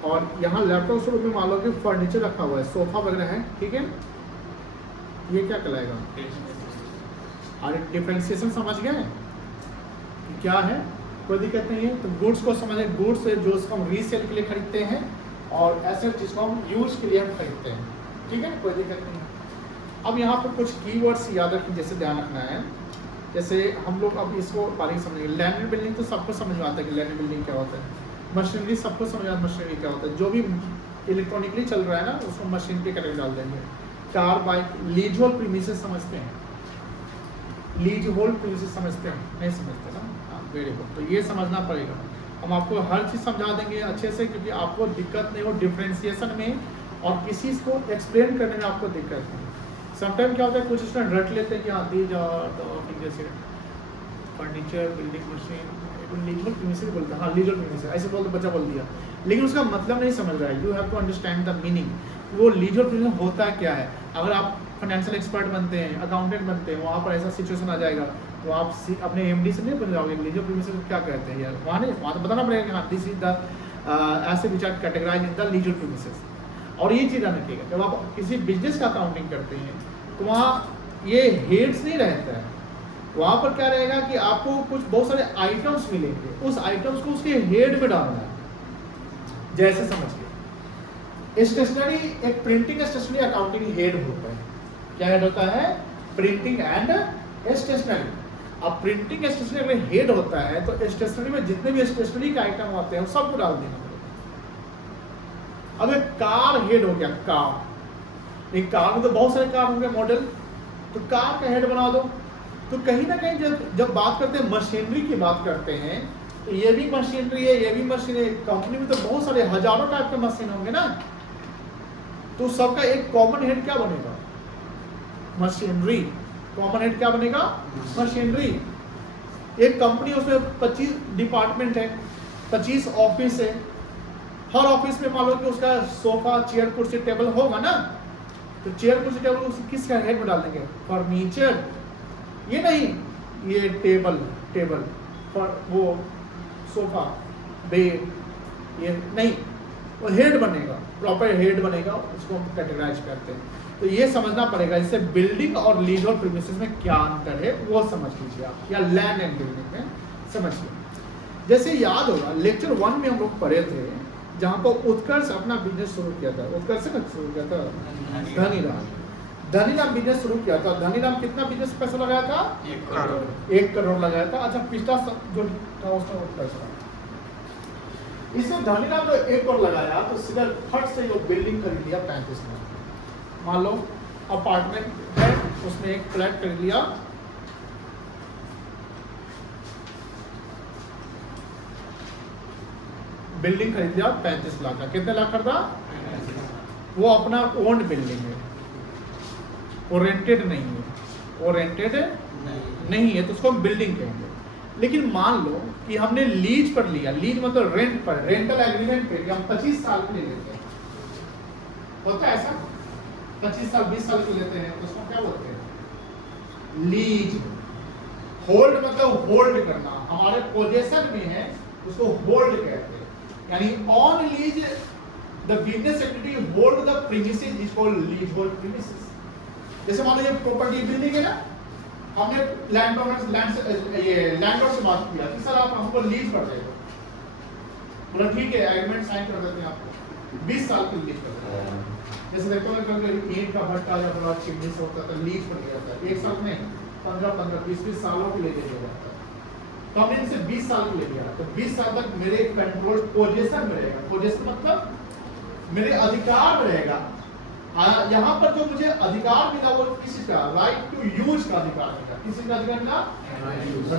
और यहाँ लैपटॉप शोरूम में मान लो कि फर्नीचर रखा हुआ है, सोफा वगैरह है, ठीक है, ये क्या कहलाएगा, और डिफरेंशिएशन समझ गए कि क्या है, कोई दिक्कत नहीं है। तो गुड्स को समझे, गुड्स जो उसको हम रीसेल के लिए खरीदते हैं और एसेट जिसको हम यूज के लिए हम खरीदते हैं, ठीक है, कोई दिक्कत नहीं है। अब यहाँ पर कुछ कीवर्ड्स याद रखें, जैसे ध्यान रखना है, जैसे हम लोग अब इसको बारीक समझेंगे। लैंड एंड बिल्डिंग तो सबको समझ में आता है कि लैंड एंड बिल्डिंग क्या होता है, मशीनरी सबको समझ आता है मशीनरी क्या होता है, जो भी इलेक्ट्रॉनिकली चल रहा है ना उसको मशीन पे कैटेगरी डाल देंगे। Car, bike, lease hold premises समझते हैं, लीज होल्ड प्रीमिसेस समझते हैं, नहीं समझते ना, वेरी गुड। तो ये समझना पड़ेगा, हम आपको हर चीज़ समझा देंगे अच्छे से, क्योंकि आपको दिक्कत नहीं हो डिफ्रेंसिएशन में और किसी को एक्सप्लेन करने में आपको दिक्कत नहीं। समटाइम क्या होता है, कुछ स्टूडेंट रट लेते हैं कि हाँ दी जा जैसे furniture, building, machine, legal premises बोलते हैं, हाँ लीगल प्रीमिसेस ऐसे बोलते बच्चा बोल दिया, लेकिन उसका मतलब नहीं समझ रहा है। You have to understand the meaning, वो लीगल प्रीमिसेस होता क्या है। अगर आप फाइनेंशियल एक्सपर्ट बनते हैं, अकाउंटेंट बनते हैं, वहाँ पर ऐसा सिचुएशन आ जाएगा तो आप अपने एमडी से नहीं पूछ जाओगे लीगल प्रीमिसेस क्या कहते हैं यार, वहाँ नहीं, वहाँ तो बताना पड़ेगा कि हाँ दिस इज द ऐसे which are categorise in the legal premises. और ये चीज़ रखिएगा, जब आप किसी बिजनेस का अकाउंटिंग करते हैं तो वहाँ ये हेड्स नहीं रहता है, वहाँ पर क्या रहेगा कि आपको कुछ बहुत सारे आइटम्स मिलेंगे, उस आइटम्स को उसके हेड में डालना है। जैसे समझिए स्टेशनरी, एक प्रिंटिंग स्टेशनरी अकाउंटिंग हेड होता है, क्या हेड होता है, प्रिंटिंग एंड स्टेशनरी। अब प्रिंटिंग स्टेशनरी अगर हेड होता है तो स्टेशनरी में जितने भी स्टेशनरी के आइटम होते हैं सबको डाल देना पड़ेगा। अब एक कार हेड हो गया, कार, एक कार में तो बहुत सारे कार होंगे मॉडल, तो कार का हेड बना दो। तो कहीं ना कहीं जब बात करते हैं मशीनरी की बात करते हैं तो ये भी मशीनरी है, ये भी मशीन है, कंपनी में तो बहुत सारे हजारों टाइप के मशीन होंगे ना, तो सबका एक कॉमन हेड क्या बनेगा, मशीनरी। कॉमन हेड क्या बनेगा, मशीनरी। एक कंपनी, उसमें 25 डिपार्टमेंट है, 25 ऑफिस है, हर ऑफिस में मान लो कि उसका सोफा, चेयर, कुर्सी, टेबल होगा ना, तो चेयर, कुर्सी, टेबल किसका हेड में डाल देंगे, फर्नीचर। ये नहीं ये टेबल पर वो सोफा, बेड, ये नहीं, वो हेड बनेगा, प्रॉपर हेड बनेगा, उसको हम कैटेगराइज करते हैं। तो ये समझना पड़ेगा, इससे बिल्डिंग और लीज और प्रीमिसेस में क्या अंतर है वो समझ लीजिए आप, या लैंड एंड बिल्डिंग में समझिए। जैसे याद होगा लेक्चर 1 में हम लोग पढ़े थे, जहाँ पर उत्कर्ष अपना बिजनेस शुरू किया था, उत्कर्ष ने शुरू किया था, धनीराम बिजनेस शुरू किया था। धनीराम कितना बिजनेस पैसा लगाया था, 1 करोड़ लगाया था। अच्छा, पिछला जो था उसका उत्कर्ष था, इसमें धनीराम जो 1 करोड़ लगाया तो सीधा फट से वो बिल्डिंग खरीद लिया 35 में। मान लो अपार्टमेंट है, उसमें एक फ्लैट खरीद लिया, बिल्डिंग खरीद लिया 35 लाख का। कितने लाख खरीदा, वो अपना ओन्ड बिल्डिंग है, वो रेंटेड नहीं है, वो रेंटेड नहीं है, तो उसको हम बिल्डिंग कहेंगे। लेकिन मान लो कि हमने लीज पर लिया, लीज मतलब रेंट पर, रेंटल एग्रीमेंट पे हम 25 साल के लिए लेते हैं, होता है ऐसा, 25 साल 20 साल के लेते हैं, तो उसको क्या बोलते हैं, लीज। होल्ड मतलब होल्ड करना, हमारे पोजेशन में है, उसको होल्ड कहते हैं। यानी on lease the business activity hold the premises is called lease hold premises. जैसे मान लो ये प्रॉपर्टी बिल्डिंग है ना, हमने लैंडलॉर्ड से बात किया कि सर आप हमको लीज पर दे दो, बोला ठीक है, एग्रीमेंट साइन कर देते हैं, आपको 20 साल की लीज कर देते हैं। जैसे देखो ना कभी ईंट का भट्टा या बड़ा चिमनी से होता था, लीज पर लिया था, 1 साल में 15-15, 20-20 सालों के लिए दिया जाता है। तो हमने इनसे 20 साल के लिए लिया, तो 20 साल तक मेरे कंट्रोल पोजीशन में रहेगा, पोजीशन मतलब मेरे अधिकार में रहेगा। यहाँ पर जो मुझे अधिकार मिला वो किसी का, राइट टू यूज का अधिकार मिला। किसी का अधिकार मिला,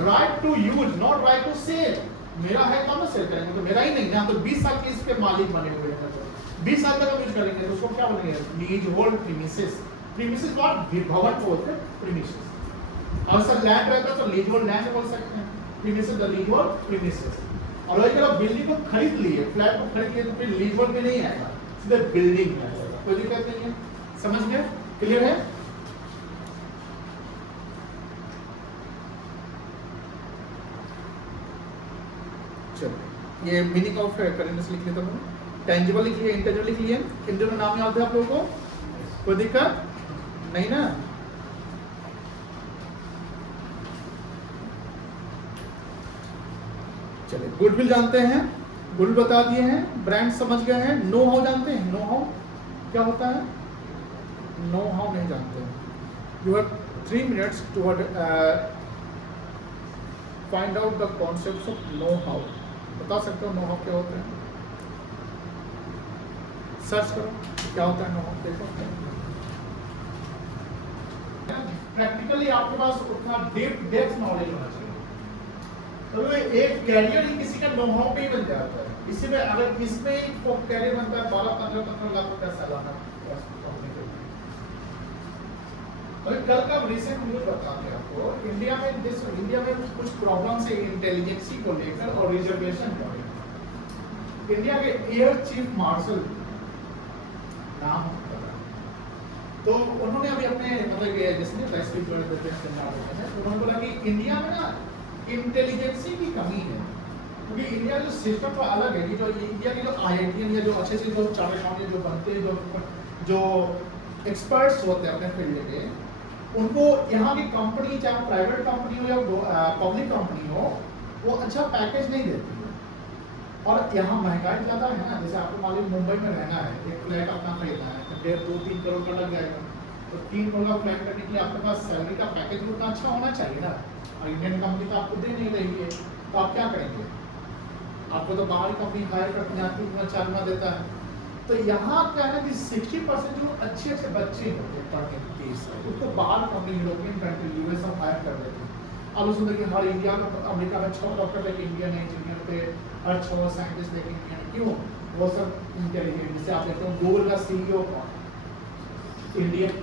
right to use, not right to sell. मेरा है तो हम सेल करेंगे, तो मेरा ही नहीं ना, तो 20 साल के इसके मालिक बने हुए हैं, तो 20 साल तक हम यूज करेंगे तो उसको क्या बोलेंगे, lease hold premises. Premises what, भवन को बोलते हैं प्रीमिसेस। और सर लैंड रहता तो लीज होल्ड लैंड बोल सकते हैं, premises the lease hold premises. और अगर आप बिल्डिंग को खरीद लिए, फ्लैट को खरीद लिए, तो फिर लीज होल्ड में नहीं आएगा, सीधे बिल्डिंग में आएगा, कोई दिक्कत नहीं है, समझ गए, क्लियर है। चलो ये मीनिंग ऑफ करेंसी लिख लेता हूँ, टेंजिबल लिख लिए, इंटेंजिबल लिख लिए, इन दोनों नाम याद है आप लोगों को, कोई दिक्कत नहीं ना। चलिए गुडविल जानते हैं, गुडविल बता दिए हैं, ब्रांड समझ गए हैं, नो हाउ जानते हैं, नो हाउ क्या होता है, नो हाउ नहीं जानते हैं। You have 3 minutes to find out the concept of know how. बता सकते हो नो हाउ क्या होता है, सर्च करो क्या होता है नो हाउ, देखो प्रैक्टिकली आपके पास उतना डेप्थ नॉलेज होना चाहिए। तो एक कैरियर ही किसी का नो हाउ पे ही बन जाता है, इसी में अगर इसमें ही कैरियर बनता है 12-15 लाख रुपया सालाना। कल का रिसेंट न्यूज बताते हैं आपको, इंडिया में कुछ प्रॉब्लम्स है इंटेलिजेंसी को लेकर और रिजर्वेशन को लेकर। इंडिया के एयर चीफ मार्शल नाम तो उन्होंने अभी अपने मतलब जिसने वैश्विक उन्होंने बोला कि इंडिया में ना इंटेलिजेंसी की कमी है, क्योंकि इंडिया जो सिस्टम तो अलग है कि जो इंडिया के जो IIT या जो अच्छे से जो चार्टर्ड अकाउंटेंट जो बनते हैं, जो एक्सपर्ट्स होते हैं अपने फील्ड के, उनको यहाँ की कंपनी चाहे प्राइवेट कंपनी हो या पब्लिक कंपनी हो, वो अच्छा पैकेज नहीं देती है। और यहाँ महंगाई ज़्यादा है ना, जैसे आपको मालूम मुंबई में रहना है, एक फ्लैट अपना खरीदना है तो 1.5-2-3 करोड़ का लग जाएगा, तो 3 करोड़ का फ्लैट करने के लिए आपके पास सैलरी का पैकेज उतना अच्छा होना चाहिए ना। और इंडियन कंपनी तो आपको दे नहीं रही है, तो आप क्या करेंगे, आपको तो बाहरी कंपनी हायर करके आपको इतना चालना देता है। तो यहाँ क्या है कि 60% जो अच्छे बच्चे होते हैं पढ़ने के केस उसको बाहर कंपनी, यूरोपियन कंट्री, US सब हायर कर देते हैं। अब उसमें देखिए हर इंडिया में, अमेरिका में 6 डॉक्टर लेके इंडियन इंजीनियर पे, हर 6 साइंटिस्ट लेके इंडियन, क्यों, वो सब इंटेलिजेंट। जैसे आप देखते हो गूगल का CEO कौन, इंडियन।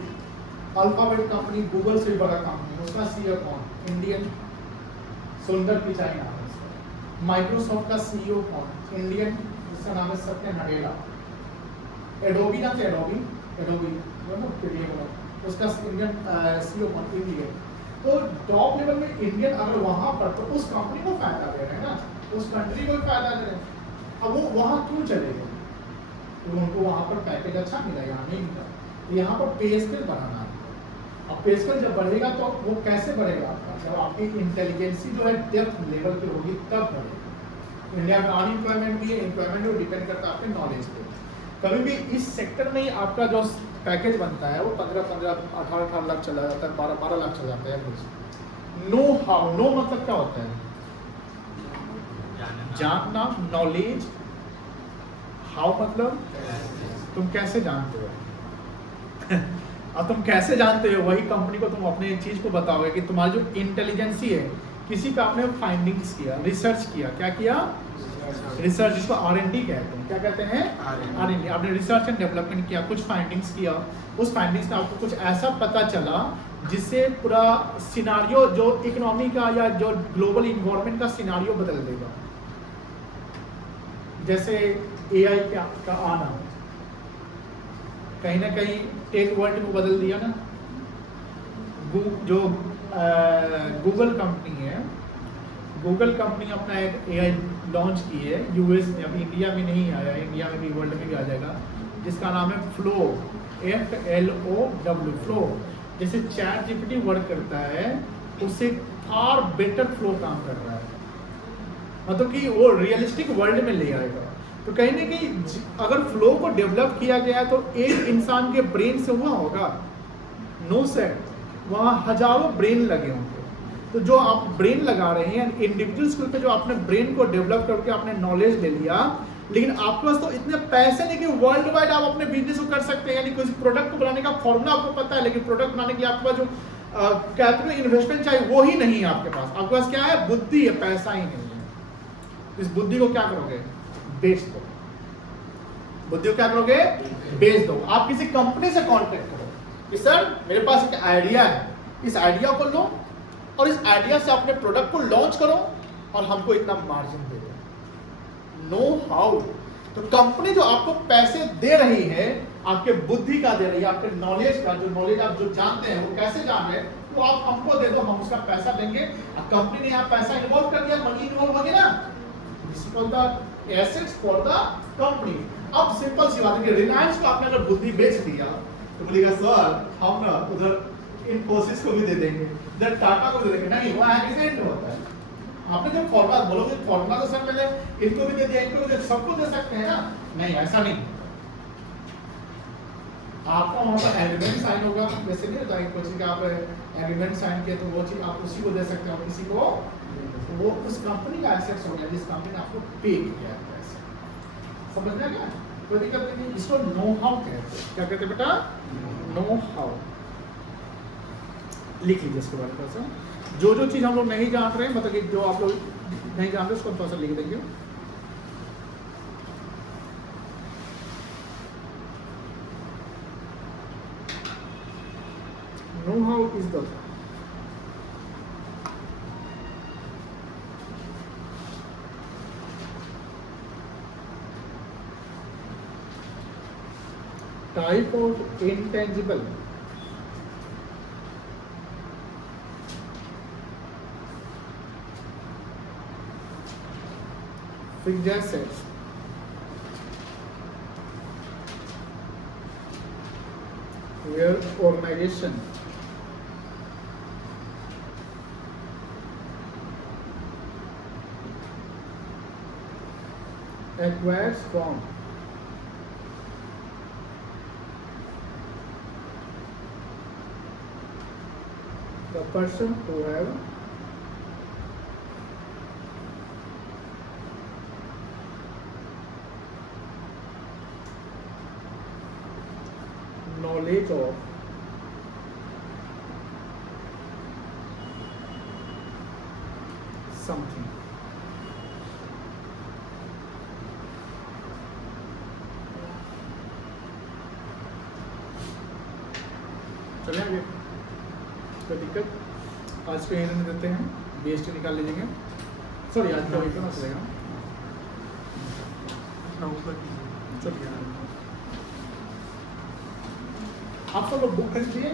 अल्फाबेट कंपनी गूगल से बड़ा कंपनी, उसका CEO कौन, इंडियन, सुंदर पिचाई नाम है उसका। माइक्रोसॉफ्ट का CEO कौन, इंडियन, उसका नाम है सत्य नडेला। एडोबी ना थे, एडोबी उसका इंडियन CEO कौन, इंडियन। तो टॉप लेवल में इंडियन अगर वहां पर, तो उस कंपनी को फायदा दे रहे हैं ना, उस कंट्री को फायदा दे रहे हैं। अब वो वहां क्यों चले गए, तो उनको वहां पर पैकेज अच्छा मिला, यहाँ नहीं मिला, तो यहाँ पर पे स्केल बढ़ाना है। अब पे स्केल जब बढ़ेगा तो वो कैसे बढ़ेगा आपका, जब आपकी इंटेलिजेंसी जो है डेप्थ लेवल पे होगी तब बढ़ेगा। इंडिया में अनएम्प्लॉयमेंट भी है, एम्प्लॉयमेंट भी डिपेंड करता है आपके नॉलेज पे। कभी भी इस सेक्टर में आपका जो पैकेज बनता है वो 15-18 लाख चला जाता है, 12 लाख चला जाता है। नो हाउ, नो मतलब क्या होता है, जानना, नॉलेज। हाउ मतलब तुम कैसे जानते हो अब तुम कैसे जानते हो, वही कंपनी को तुम अपने चीज को बताओगे कि तुम्हारी जो इंटेलिजेंसी है, किसी का आपने फाइंडिंग्स किया, रिसर्च किया, क्या किया, रिसर्च, जिसको R&D कहते हैं, क्या कहते हैं, R&D। आपने रिसर्च एंड डेवलपमेंट किया, कुछ फाइंडिंग्स किया, उस फाइंडिंग्स में आपको कुछ ऐसा पता चला जिससे पूरा सिनारियो जो इकोनॉमी का या जो ग्लोबल इन्वायरमेंट का सिनारियो बदल देगा। जैसे AI का आना कहीं ना कहीं टेक वर्ल्ड को बदल दिया ना। जो गूगल कंपनी है, गूगल कंपनी अपना एक AI लॉन्च की है US में, अभी इंडिया में नहीं आया, इंडिया में भी वर्ल्ड में भी आ जाएगा, जिसका नाम है फ्लो, FLOW, फ्लो। जैसे ChatGPT वर्क करता है, उससे फार बेटर फ्लो काम कर रहा है, मतलब कि वो रियलिस्टिक वर्ल्ड में ले आएगा। तो कहीं ना कहीं अगर फ्लो को डेवलप किया गया तो एक इंसान के ब्रेन से हुआ होगा, नो सेट, वहाँ हजारों ब्रेन लगे होंगे। तो जो आप ब्रेन लगा रहे हैं इंडिविजुअल स्किल पे, जो आपने ब्रेन को डेवलप करके आपने नॉलेज ले लिया, लेकिन आपके पास तो इतने पैसे नहीं कि वर्ल्ड वाइड आप अपने बिजनेस को कर सकते हैं। यानी कोई प्रोडक्ट को बनाने का फॉर्मूला आपको पता है, लेकिन प्रोडक्ट बनाने के लिए आपके पास जो कैपिटल इन्वेस्टमेंट चाहिए वो ही नहीं है आपके पास। आपके पास क्या है, बुद्धि है, पैसा ही नहीं है। इस बुद्धि को क्या करोगे? बेच दो। बुद्धि को क्या करोगे? बेच दो। आप किसी कंपनी से कॉन्टेक्ट करो कि सर मेरे पास एक आइडिया है, इस आइडिया को लो और इस आइडिया से अपने प्रोडक्ट को लॉन्च करो और हमको इतना मार्जिन दे दो। Know how. तो कंपनी जो आपको पैसे दे रही है आपके बुद्धि का दे रही है, आपके नॉलेज का, जो नॉलेज आप जो जानते हैं वो कैसे जान रहे हैं, तो आप हमको दे दो, हम उसका पैसा देंगे। कंपनी ने यहाँ पैसा इन्वॉल्व कर दिया, मनी इन्वॉल्व हो गया ना, this is called the assets for the company. अब सिंपल सी बात है कि रिलायंस को आपने अगर बुद्धि बेच दिया तो बोलेगा सर हम ना उधर इन्फोसिस को भी दे देंगे, उधर टाटा को भी दे देंगे। नहीं, वो ऐसे नहीं होता है। आपने जब फॉर्मूला बोलोगे, फॉर्मूला तो सर मैंने इनको भी दे दिया, इनको भी दे, सबको दे सकते हैं ना? नहीं, ऐसा नहीं। आपका वहां पर एग्रीमेंट साइन होगा, वैसे नहीं होता है कोई का आप एग्रीमेंट साइन किया तो वो चीज आप उसी को दे सकते हो, किसी को, वो उस कंपनी का एसेट्स हो गया जिस कंपनी ने आपको पे किया है पैसे। समझ में आया? कोई दिक्कत नहीं। इसको नो हाउ कहते हैं। क्या कहते हैं बेटा? Know how. लिख लीजिए इसके बारे में। जो जो चीज हम लोग नहीं जान रहे, मतलब कि जो आप लोग नहीं जानते उसको थोड़ा सा लिख देंगे। Know how is the type of intangible fixed assets where organization acquires from the person who have knowledge of something. चलिए आगे, कोई दिक्कत? आज को यहीं देते हैं, BST निकाल लीजिएगा। सॉरी आज का वही ना चलेगा। चलिए आप सब लोग बुक खरीदिए।